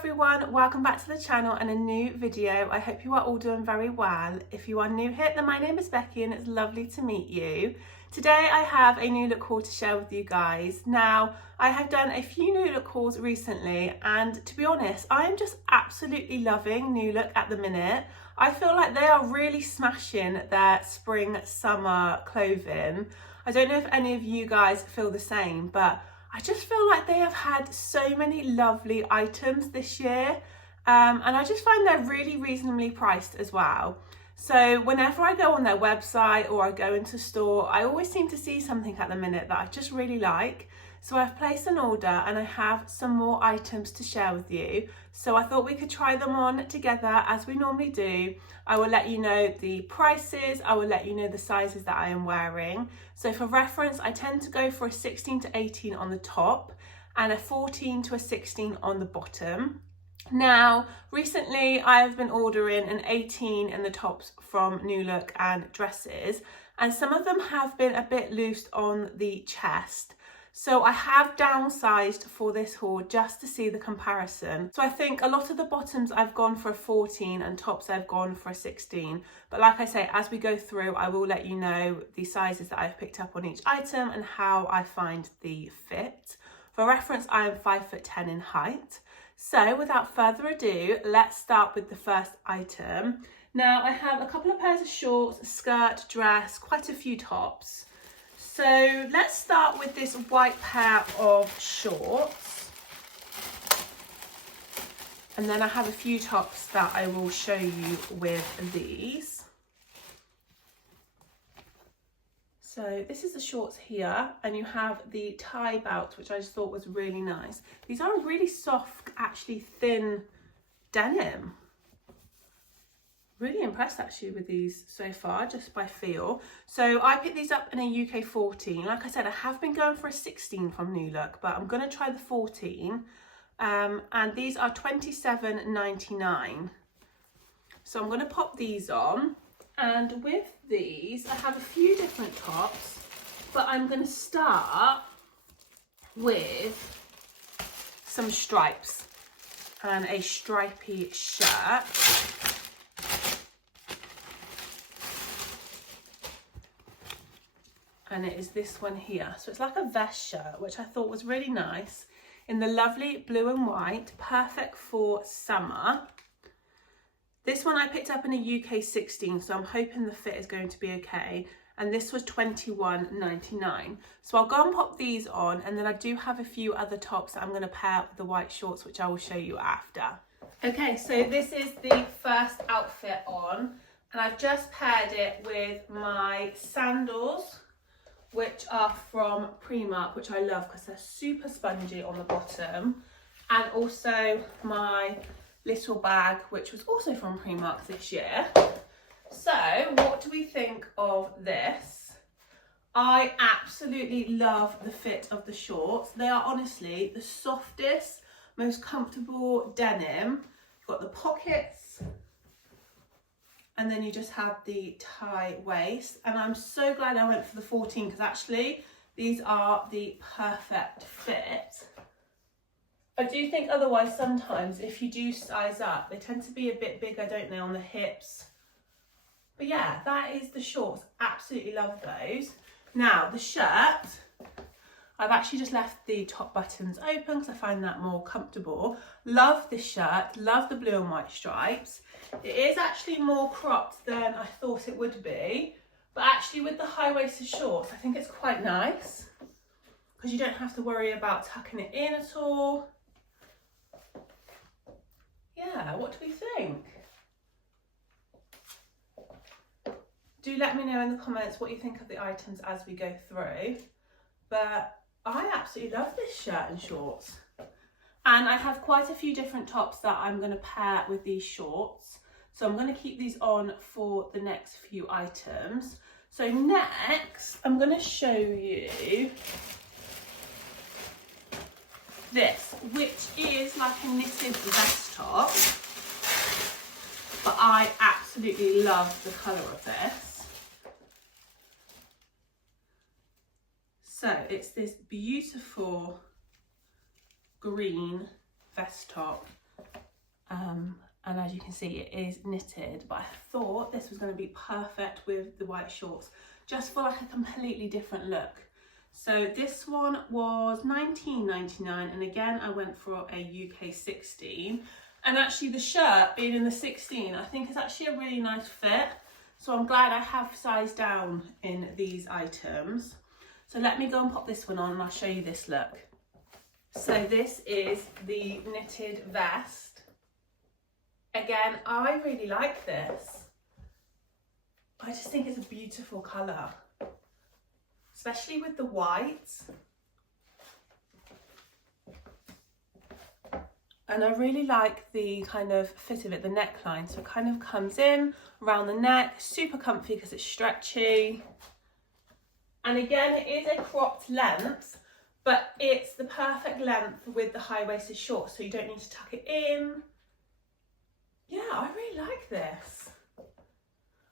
everyone, welcome back to the channel and a new video. I hope you are all doing very well. If you are new here, then my name is Becky and it's lovely to meet you. Today I have a new look haul to share with you guys. Now, I have done a few new look hauls recently and to be honest, I am just absolutely loving New Look at the minute. I feel like they are really smashing their spring summer clothing. I don't know if any of you guys feel the same, but I just feel like they have had so many lovely items this year and I just find they're really reasonably priced as well. So whenever I go on their website or I go into store, I always seem to see something at the minute that I just really like. So I've placed an order and I have some more items to share with you. So I thought we could try them on together as we normally do. I will let you know the prices, I will let you know the sizes that I am wearing. So for reference, I tend to go for a 16 to 18 on the top and a 14 to a 16 on the bottom. Now, recently I have been ordering an 18 in the tops from New Look and dresses, and some of them have been a bit loose on the chest. So I have downsized for this haul just to see the comparison. So I think a lot of the bottoms I've gone for a 14 and tops I've gone for a 16. But like I say, as we go through, I will let you know the sizes that I've picked up on each item and how I find the fit. For reference, I am 5'10" in height. So without further ado, let's start with the first item. Now I have a couple of pairs of shorts, a skirt, dress, quite a few tops. So let's start with this white pair of shorts. And then I have a few tops that I will show you with these. So this is the shorts here, and you have the tie belt, which I just thought was really nice. These are really soft, actually thin denim. Really impressed actually with these so far, just by feel. So I picked these up in a UK 14. Like I said, I have been going for a 16 from New Look, but I'm going to try the 14. And these are £27.99. So I'm going to pop these on. And with these, I have a few different tops, but I'm going to start with some stripes and a stripy shirt. And it is this one here. So it's like a vest shirt, which I thought was really nice in the lovely blue and white, perfect for summer. This one I picked up in a UK 16, so I'm hoping the fit is going to be okay. And this was £21.99. So I'll go and pop these on, and then I do have a few other tops that I'm going to pair with the white shorts, which I will show you after. Okay, so this is the first outfit on, and I've just paired it with my sandals, which are from Primark, which I love because they're super spongy on the bottom, and also my little bag, which was also from Primark this year. So what do we think of this? I absolutely love the fit of the shorts. They are honestly the softest, most comfortable denim. You've got the pockets, and then you just have the tie waist. And I'm so glad I went for the 14 because actually these are the perfect fit. I do think otherwise sometimes if you do size up, they tend to be a bit bigger, don't they, on the hips. But yeah, that is the shorts. Absolutely love those. Now the shirt, I've actually just left the top buttons open because I find that more comfortable. Love this shirt, love the blue and white stripes. It is actually more cropped than I thought it would be, but actually with the high-waisted shorts, I think it's quite nice because you don't have to worry about tucking it in at all. Yeah, what do we think? Do let me know in the comments what you think of the items as we go through. But I absolutely love this shirt and shorts. And I have quite a few different tops that I'm going to pair with these shorts. So I'm going to keep these on for the next few items. So next, I'm going to show you this, which is like a knitted vest top. But I absolutely love the colour of this. So it's this beautiful green vest top and as you can see it is knitted, but I thought this was going to be perfect with the white shorts, just for like a completely different look. So this one was £19.99, and again I went for a UK 16, and actually the shirt being in the 16 I think is actually a really nice fit, so I'm glad I have sized down in these items. So let me go and pop this one on and I'll show you this look. So this is the knitted vest. Again, I really like this. I just think it's a beautiful colour, especially with the white. And I really like the kind of fit of it, the neckline. So it kind of comes in around the neck, super comfy because it's stretchy. And again, it is a cropped length, but it's the perfect length with the high-waisted shorts, so you don't need to tuck it in. Yeah, I really like this.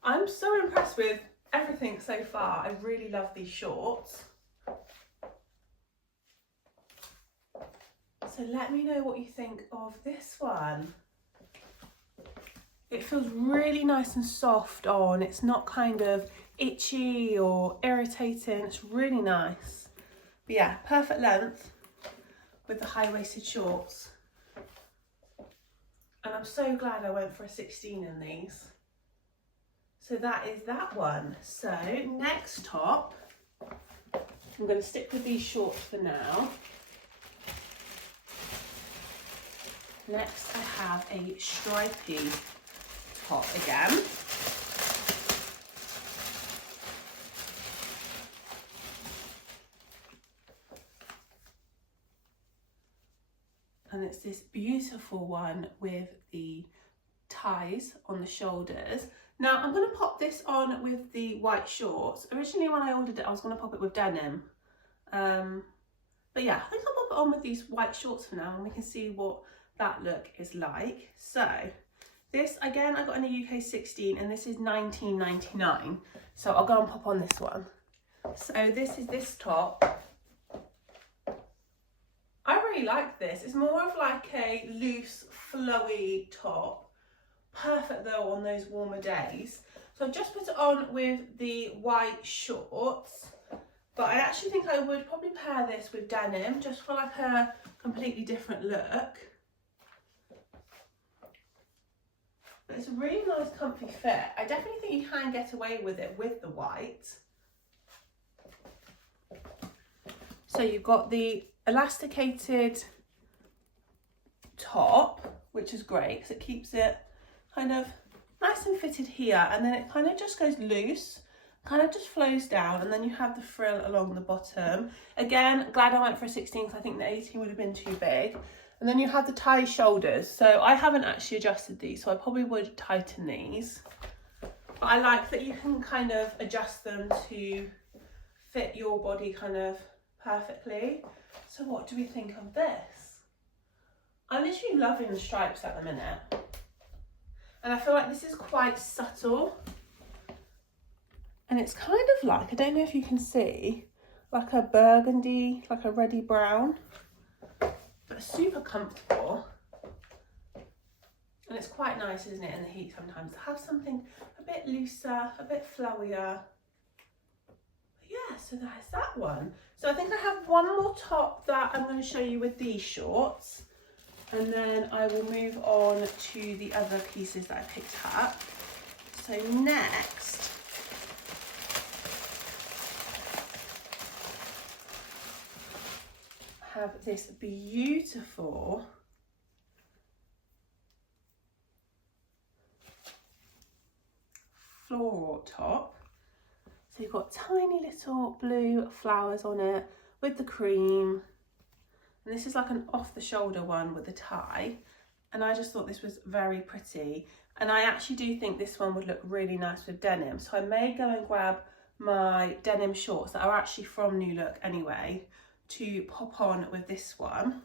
I'm so impressed with everything so far. I really love these shorts. So let me know what you think of this one. It feels really nice and soft on. It's not kind of itchy or irritating. It's really nice. But yeah, perfect length with the high-waisted shorts. And I'm so glad I went for a 16 in these. So that is that one. So next top, I'm going to stick with these shorts for now. Next I have a stripy top again. And it's this beautiful one with the ties on the shoulders. Now I'm going to pop this on with the white shorts. Originally when I ordered it I was going to pop it with denim. But yeah, I think I'll pop it on with these white shorts for now and we can see what that look is like. So this again I got in a UK 16 and this is £19.99. So I'll go and pop on this one. So this is this top. I really like this. It's more of like a loose, flowy top. Perfect though on those warmer days. So I've just put it on with the white shorts. But I actually think I would probably pair this with denim just for like a completely different look. But it's a really nice comfy fit. I definitely think you can get away with it with the white. So you've got the elasticated top, which is great because it keeps it kind of nice and fitted here, and then it kind of just goes loose, kind of just flows down, and then you have the frill along the bottom. Again, glad I went for a 16 because I think the 18 would have been too big. And then you have the tie shoulders. So I haven't actually adjusted these, so I probably would tighten these. But I like that you can kind of adjust them to fit your body kind of perfectly. So what do we think of this? I'm literally loving the stripes at the minute. And I feel like this is quite subtle. And it's kind of like, I don't know if you can see, like a burgundy, like a reddy brown. But super comfortable. And it's quite nice, isn't it, in the heat sometimes to have something a bit looser, a bit flowier. But yeah, so that's that one. So I think I have one more top that I'm going to show you with these shorts. And then I will move on to the other pieces that I picked up. So next, I have this beautiful floral top. So you've got tiny little blue flowers on it with the cream. And this is like an off the shoulder one with a tie. And I just thought this was very pretty. And I actually do think this one would look really nice with denim. So I may go and grab my denim shorts that are actually from New Look anyway to pop on with this one.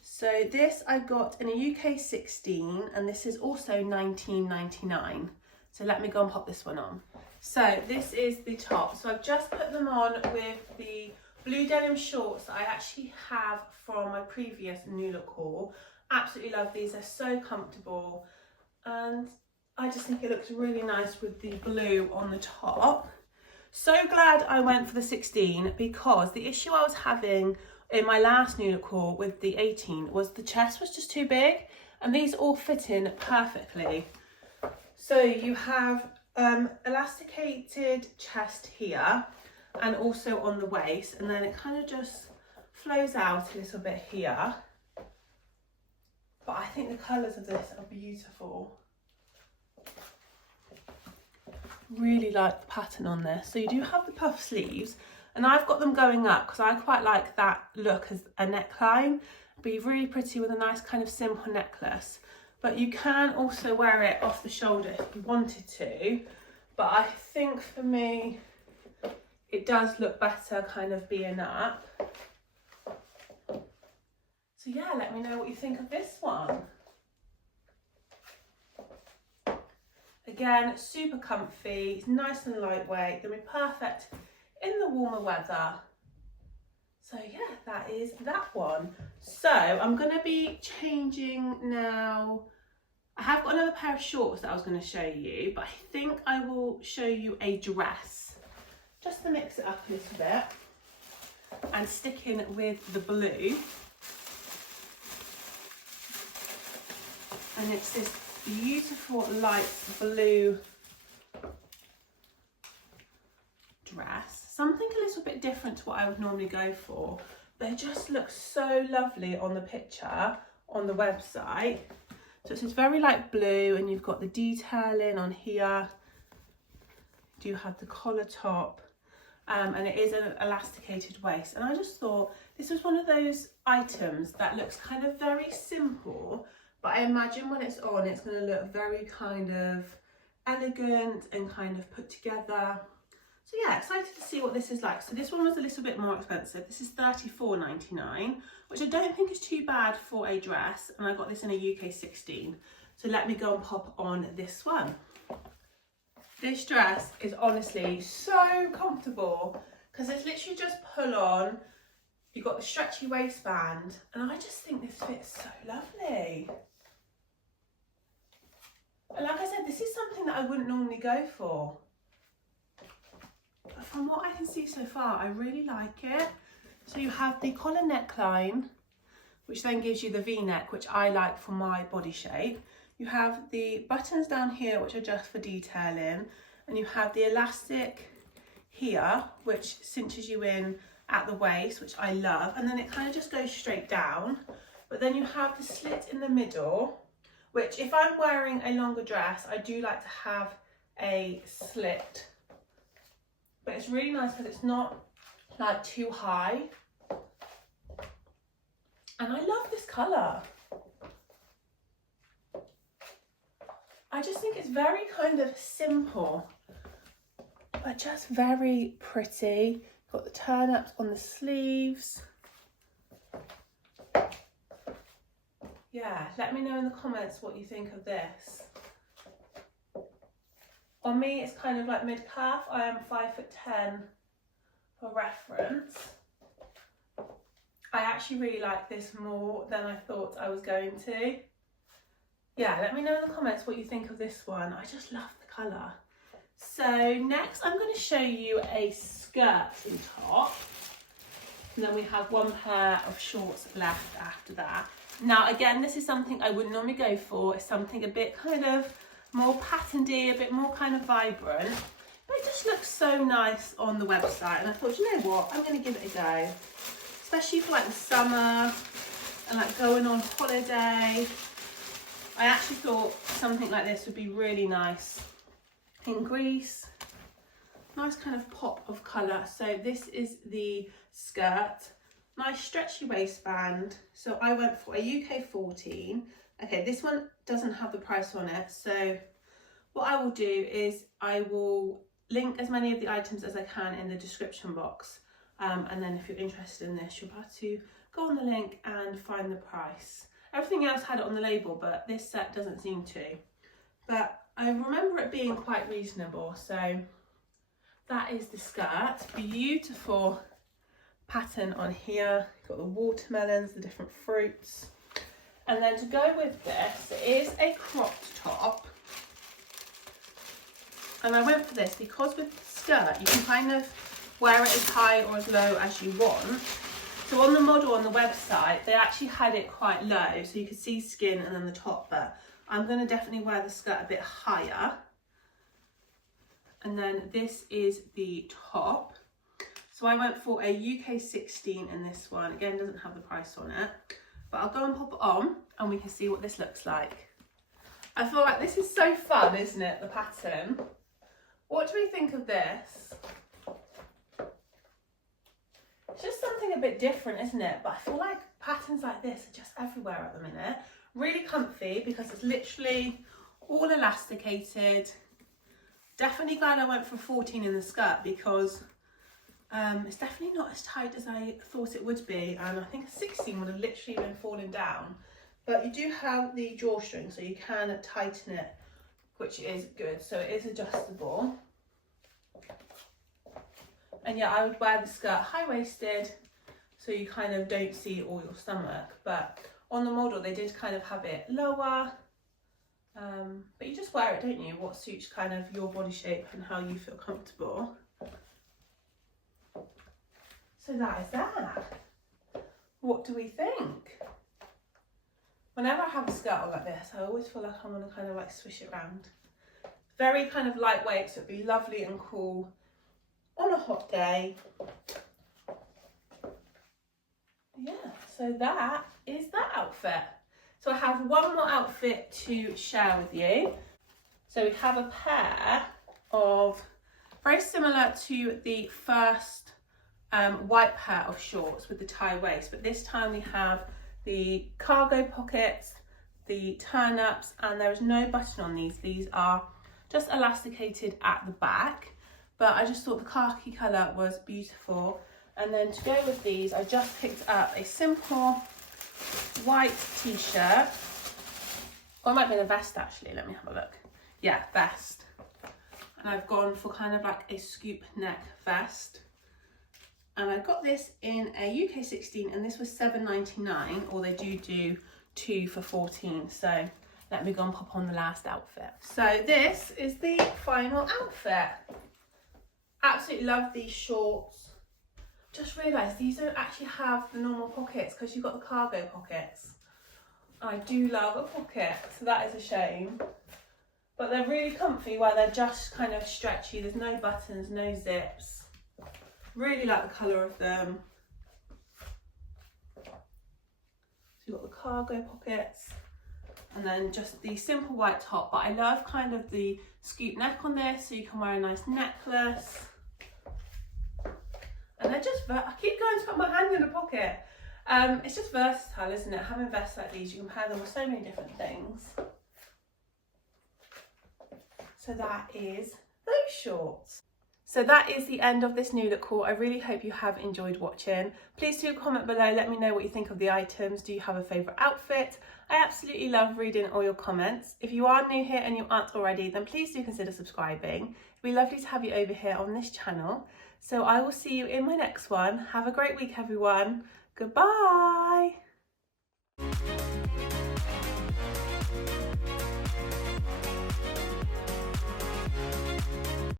So this I got in a UK 16 and this is also £19.99. So let me go and pop this one on. So this is the top. So I've just put them on with the blue denim shorts that I actually have from my previous New Look haul. Absolutely love these, they're so comfortable, and I just think it looks really nice with the blue on the top. So glad I went for the 16, because the issue I was having in my last New Look haul with the 18 was the chest was just too big, and these all fit in perfectly. So you have elasticated chest here and also on the waist, and then it kind of just flows out a little bit here. But I think the colours of this are beautiful. Really like the pattern on this. So you do have the puff sleeves, and I've got them going up because I quite like that look as a neckline. It'd be really pretty with a nice kind of simple necklace. But you can also wear it off the shoulder if you wanted to. But I think for me, it does look better kind of being up. So yeah, let me know what you think of this one. Again, super comfy, it's nice and lightweight, they'll be perfect in the warmer weather. So yeah, that is that one. So I'm going to be changing now. I have got another pair of shorts that I was going to show you, but I think I will show you a dress, just to mix it up a little bit and stick in with the blue. And it's this beautiful light blue dress, something a little bit different to what I would normally go for, but it just looks so lovely on the picture on the website. So it's this very light blue, and you've got the detailing on here. You do have the collar top, and it is an elasticated waist, and I just thought this was one of those items that looks kind of very simple, but I imagine when it's on, it's going to look very kind of elegant and kind of put together. So yeah, excited to see what this is like. So this one was a little bit more expensive. This is $34.99, which I don't think is too bad for a dress. And I got this in a UK 16. So let me go and pop on this one. This dress is honestly so comfortable because it's literally just pull on. You've got the stretchy waistband, and I just think this fits so lovely. And like I said, this is something that I wouldn't normally go for. But from what I can see so far, I really like it. So you have the collar neckline, which then gives you the V-neck, which I like for my body shape. You have the buttons down here, which are just for detailing. And you have the elastic here, which cinches you in at the waist, which I love. And then it kind of just goes straight down. But then you have the slit in the middle, which if I'm wearing a longer dress, I do like to have a slit. But it's really nice because it's not like too high. And I love this colour. I just think it's very kind of simple, but just very pretty. Got the turn-ups on the sleeves. Yeah, let me know in the comments what you think of this. On me, it's kind of like mid-calf. I am 5'10" for reference. I actually really like this more than I thought I was going to. Yeah, let me know in the comments what you think of this one. I just love the colour. So next I'm going to show you a skirt and top. And then we have one pair of shorts left after that. Now again, this is something I wouldn't normally go for. It's something a bit kind of more patterned-y, a bit more kind of vibrant. But it just looks so nice on the website. And I thought, you know what, I'm going to give it a go. Especially for like the summer and like going on holiday. I actually thought something like this would be really nice in Greece. Nice kind of pop of colour. So this is the skirt. Nice stretchy waistband. So I went for a UK 14. Okay, this one doesn't have the price on it. So what I will do is I will link as many of the items as I can in the description box. And then if you're interested in this, you'll have to go on the link and find the price. Everything else had it on the label, but this set doesn't seem to. But I remember it being quite reasonable. So that is the skirt. Beautiful pattern on here. Got the watermelons, the different fruits. And then to go with this, it is a cropped top. And I went for this because with the skirt, you can kind of wear it as high or as low as you want. So on the model on the website, they actually had it quite low, so you could see skin and then the top, but I'm going to definitely wear the skirt a bit higher. And then this is the top. So I went for a UK 16 in this one. Again, doesn't have the price on it, but I'll go and pop it on and we can see what this looks like. I feel like this is so fun, isn't it, the pattern? What do we think of this? It's just something a bit different, isn't it? But I feel like patterns like this are just everywhere at the minute. Really comfy because it's literally all elasticated. Definitely glad I went for 14 in the skirt because it's definitely not as tight as I thought it would be. And I think a 16 would have literally been falling down. But you do have the drawstring, so you can tighten it, which is good. So it is adjustable. And yeah, I would wear the skirt high-waisted so you kind of don't see all your stomach. But on the model, they did kind of have it lower. But you just wear it, don't you? What suits kind of your body shape and how you feel comfortable. So that is that. What do we think? Whenever I have a skirt on like this, I always feel like I want to kind of like swish it around. Very kind of lightweight, so it'd be lovely and cool on a hot day. Yeah, so that is that outfit. So I have one more outfit to share with you. So we have a pair of, very similar to the first white pair of shorts with the tie waist, but this time we have the cargo pockets, the turn-ups, and there is no button on these. These are just elasticated at the back. But I just thought the khaki colour was beautiful. And then to go with these, I just picked up a simple white t-shirt. Or it might be a vest actually, let me have a look. Yeah, vest. And I've gone for kind of like a scoop neck vest. And I got this in a UK 16 and this was £7.99, or they do 2 for 14. So let me go and pop on the last outfit. So this is the final outfit. Absolutely love these shorts. Just realised these don't actually have the normal pockets because you've got the cargo pockets. I do love a pocket, so that is a shame. But they're really comfy where they're just kind of stretchy. There's no buttons, no zips. Really like the colour of them. So you've got the cargo pockets and then just the simple white top. But I love kind of the scoop neck on this, so you can wear a nice necklace. And they're just, I keep going to put my hand in a pocket. It's just versatile, isn't it? Having vests like these, you can pair them with so many different things. So that is those shorts. So that is the end of this new look haul. I really hope you have enjoyed watching. Please do comment below, let me know what you think of the items. Do you have a favourite outfit? I absolutely love reading all your comments. If you are new here and you aren't already, then please do consider subscribing. It'd be lovely to have you over here on this channel. So I will see you in my next one. Have a great week, everyone. Goodbye.